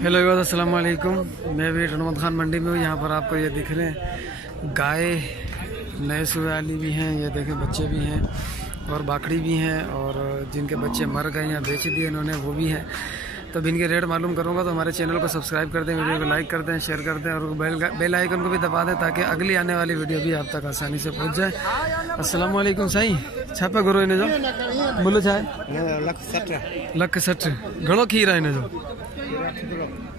Hello अस्सलाम वालेकुम। मैं भी रहमत खान मंडी में हूँ। यहाँ पर आपको ये दिख रहे हैं गाय नए सुबह वाली भी हैं, ये देखें बच्चे भी हैं और बाकड़ी भी हैं, और जिनके बच्चे मर गए या बेच दिए इन्होंने वो भी हैं। तो इनके रेट मालूम करूँगा, तो हमारे चैनल को सब्सक्राइब कर दें, वीडियो को लाइक कर दें, शेयर कर दें और बेल आइकन को भी दबा दें ताकि अगली आने वाली वीडियो भी आप तक आसानी से पहुँच जाए। अस्सलाम वालेकुम साईं, छापा करो इन्हें जो बोलो चाहे लख 60 घणो खीर है इन्हें जो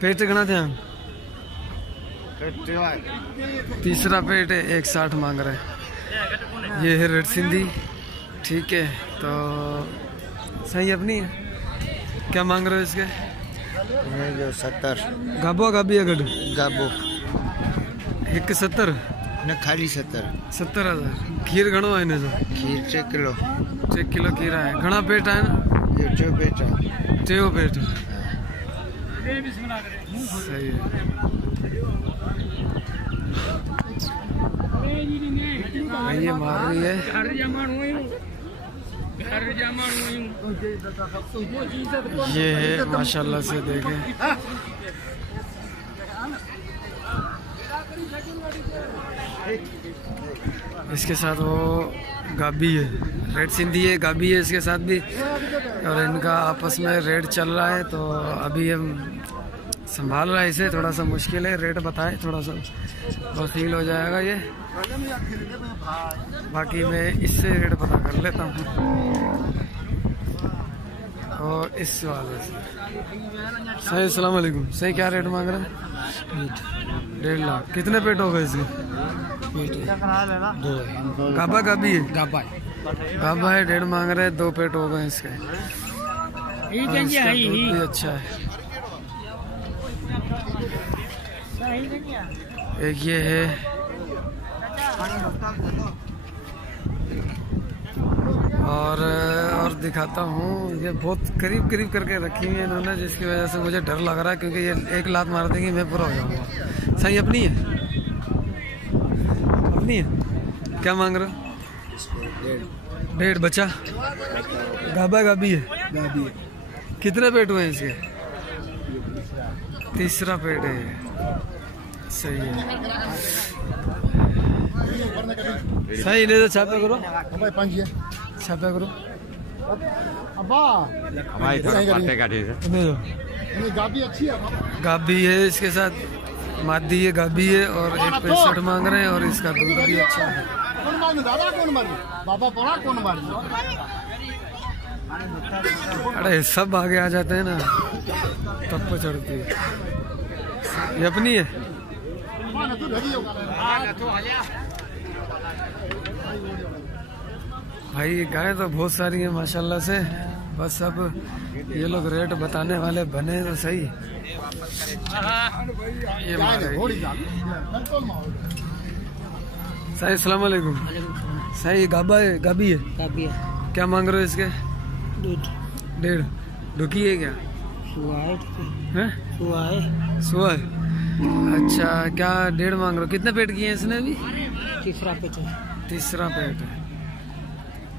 पेट घना थे। तीसरा पेट है 160 मांग रहे हैं। ये है रेड सिंधी, ठीक है। तो सही अपनी है, क्या मांग रहे हो इसके? जो 70 गाबो गाबी है गड गाबो 170 न खाली 70,000। खीर घणो है इन्हें जो? खीर 6 किलो 6 किलो खीर है। घना पेट है ना? ये 2 पेट है। 2 पेट सही है। ये मार रही है। ये है माशाल्लाह से देखें। इसके साथ वो गाबी है, रेड सिंधी है, गाबी है इसके साथ भी, और इनका आपस में रेट चल रहा है। तो अभी हम संभाल रहा है इसे, थोड़ा सा मुश्किल है। रेट बताए थोड़ा सा वसील हो जाएगा ये, बाकी मैं इससे रेट पता कर लेता हूँ। और इस वाले से सही। अस्सलाम वालेकुम। सही क्या रेट मांग रहे हैं? 1.5 लाख। कितने पेट हो गए इसके? 2। गाबा गाबी है? गाबा है, 1.5 मांग रहे हैं, 2 पेट हो गए इसके। दूध भी अच्छा है। एक ये है, और दिखाता हूँ। ये बहुत करीब करीब करके रखी हुई है इन्होंने, जिसकी वजह से मुझे डर लग रहा है, क्योंकि ये 1 लात मार देंगी मैं पूरा हो जाऊंगा। सही अपनी है? अपनी है। क्या मांग रहे हो? 1.5 बच्चा गाबा गाबी है? कितने पेट हुए हैं इसके? तीसरा पेट है। सही है। सही इन्हें तो छापा करो, छापा करो। गाबी है इसके साथ, मादी है, गाबी है, और 1.65 मांग रहे हैं, और इसका दूध भी अच्छा है। अरे सब आगे आ जाते हैं ना तब पे चढ़ती है। ये अपनी है? भाई गाय तो बहुत सारी है माशाल्लाह से, बस अब ये लोग रेट बताने वाले बने तो सही। ये सही। अस्सलाम वालेकुम। सही गाबा है, गाबी है? क्या मांग रहे हो इसके? 1.5 ढुकी है क्या? सुआ है। अच्छा, क्या 1.5 मांग रहे हो? कितने पेट किए हैं इसने अभी? तीसरा पेट है।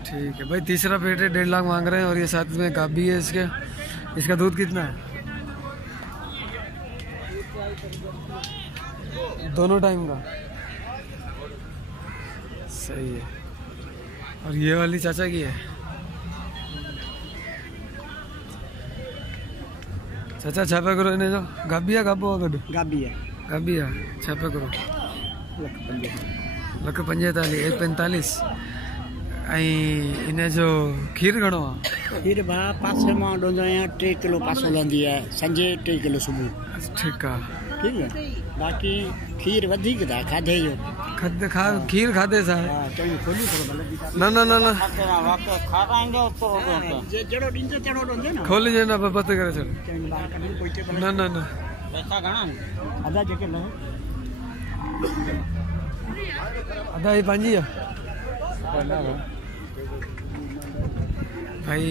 ठीक है भाई, तीसरा पेट है, 1.5 लाख मांग रहे हैं, और ये साथ में गाबी है इसके। इसका दूध कितना है? दोनों टाइम का। सही है। और ये वाली चाचा की है? चाचा छापा करो इन्हें जो। गाबिया गाबो गड? गाबिया छापा करो। 1.45 1.45। इन्हें जो खीर घणो आहे? खीर भाउ पासे मां ॾोंदो आहियां, 3 किलो पासो लहंदी आहे, संजे 3 किलो सुबुह। ठीकु आहे। ठीक है। बाकी खीर वधीक था खाधे जो खीर खाधे सां न खोली जे न पते करे छॾ। न अदा ही पंहिंजी आहे भाई।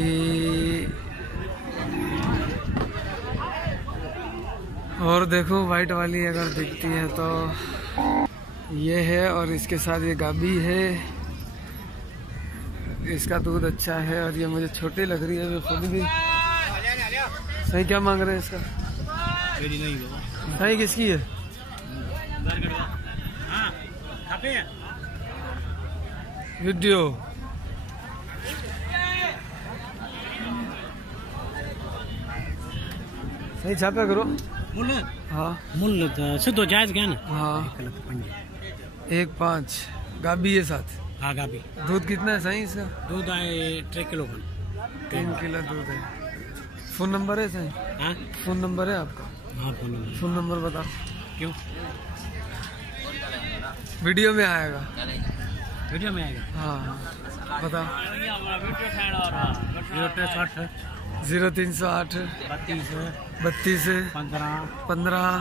और देखो वाइट वाली अगर दिखती है तो ये है, और इसके साथ ये गाबी है। इसका दूध अच्छा है और ये मुझे छोटी लग रही है, मैं खुद भी। सही क्या मांग रहे हैं इसका? सही किसकी है? वीडियो सही छापा करो। हाँ मूल्य सिद्धो जायज क्या ना? हाँ 1.5 गाबी है साथ। हाँ गाबी। दूध कितना है सही इसका? दूध आए 3 किलो का। 3 किलो दूध है। फोन नंबर है सही? हाँ फोन नंबर है आपका? हाँ फोन नंबर बताओ। क्यों? वीडियो में आएगा। वीडियो में आएगा? हाँ बताओ। 0308 32 15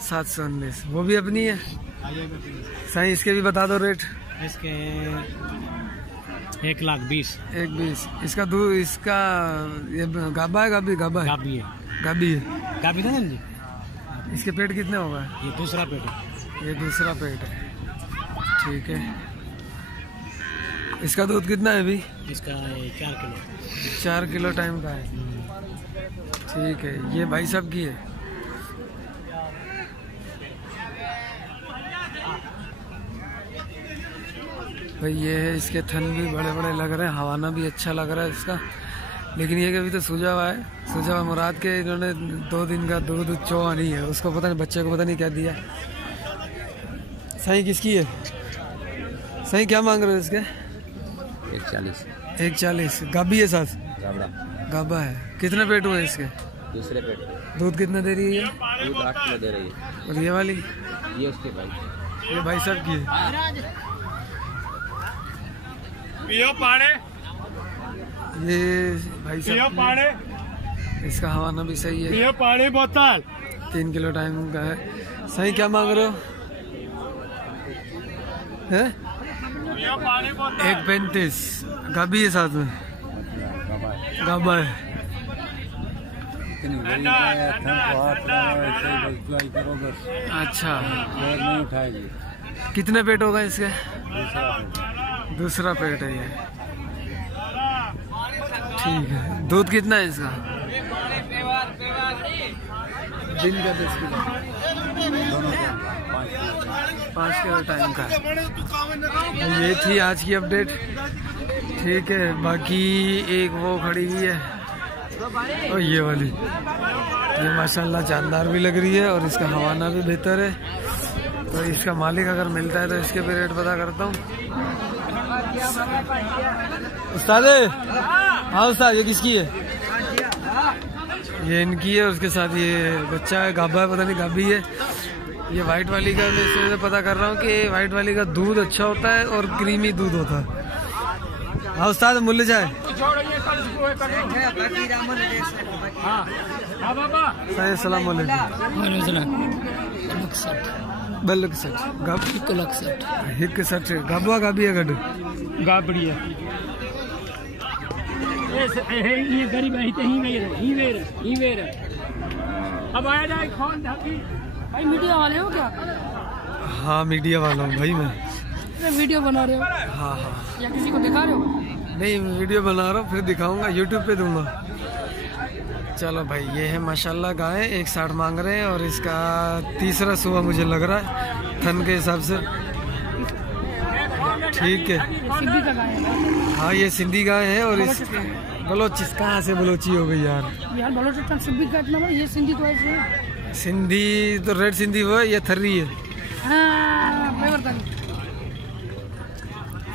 719। वो भी अपनी है सही। इसके भी बता दो रेट। इसके 1,20,000। 1,20,000। इसका दूध इसका ये गाबा है गाबी? गाबा है गाबी है। गाबी है। गाबी था जी। इसके पेट कितने होगा? ये दूसरा पेट है। ये दूसरा पेट है। ठीक है। इसका दूध कितना है अभी? इसका 4 किलो। 4 किलो टाइम का है। ठीक है। ये भाई साहब की है। भाई ये है। इसके थन भी बड़े बड़े लग रहे हैं। हवाना भी अच्छा लग रहा है इसका। लेकिन ये कभी तो सूजा हुआ है। सूजा हुआ मुराद के इन्होंने 2 दिन का दूध चोआ नहीं है उसको। पता नहीं बच्चे को पता नहीं क्या दिया। सही किसकी है? सही क्या मांग रहे हो इसके? 140। 140। गाबी है साथ? गाबा है। कितने पेट हुए इसके? दूसरे पेट। दूध कितना दे रही है? दूध 8 किलो दे रही है। और ये वाली? ये उसके भाई। ये भाई साहब की है। पियो पाड़े। ये भाई साहब की। इसका हवाना भी सही है। पियो पाड़े बोतल। 3 किलो टाइम का है। सही क्या मांग रहे हो? है 1.35। गाबी है साथ में? गाबा है। अच्छा। कितने पेट होगा इसके? दूसरा पेट है ये। ठीक है। दूध कितना है इसका? दिन का 10 किलो। 5 किलो टाइम का। ये थी आज की अपडेट। ठीक है। बाकी एक वो खड़ी हुई है और ये वाली। ये माशाल्लाह जानदार भी लग रही है और इसका हवाना भी बेहतर है। तो इसका मालिक अगर मिलता है तो इसके भी रेट पता करता हूँ। उस्ताद हाँ उस्ताद ये किसकी है? ये इनकी है। उसके साथ ये बच्चा है। गाबा है पता नहीं गाबी है। ये वाइट वाली का मैं इससे पता कर रहा हूँ कि वाइट वाली का दूध अच्छा होता है और क्रीमी दूध होता है। हाँ उस्ताद मूल्य जाए। अस्सलाम वालेकुम। 160 गाबुआ गाबी है गड गाबड़ी है। ये गरीब है ही वेर। अब आया जाए कौन भाई? मीडिया वाले हो क्या? हाँ मीडिया वाला हूँ भाई मैं। वीडियो बना रहे हो? हाँ हाँ। या किसी को दिखा रहे हो? नहीं वीडियो बना रहा हूँ फिर दिखाऊंगा यूट्यूब पे दूंगा। चलो भाई ये है माशाल्लाह गाय। 160 मांग रहे हैं और इसका तीसरा सुबह मुझे लग रहा है थन के हिसाब से। ठीक है। हाँ ये सिंधी गाय है और इस बलोची कहाँ से बलोची हो गई यार? ये सिंधी तो ऐसे सिंधी तो रेड सिंधी वो है। ये थर्री है।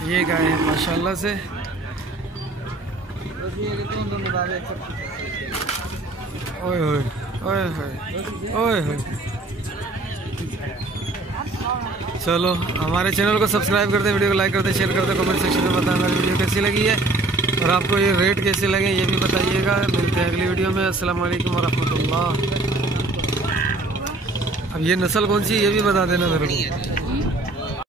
ये गाय है माशाल्लाह से। ओए होए ओए होए ओए होए। चलो हमारे चैनल को सब्सक्राइब करते, वीडियो को लाइक करते, शेयर करते, कमेंट सेक्शन में बताना हमारी वीडियो कैसी लगी है और आपको ये रेट कैसे लगे ये भी बताइएगा। मिलते हैं अगली वीडियो में। अस्सलाम वालेकुम वरहमतुल्लाह। अब ये नस्ल कौन सी है ये भी बता देना मेरे को।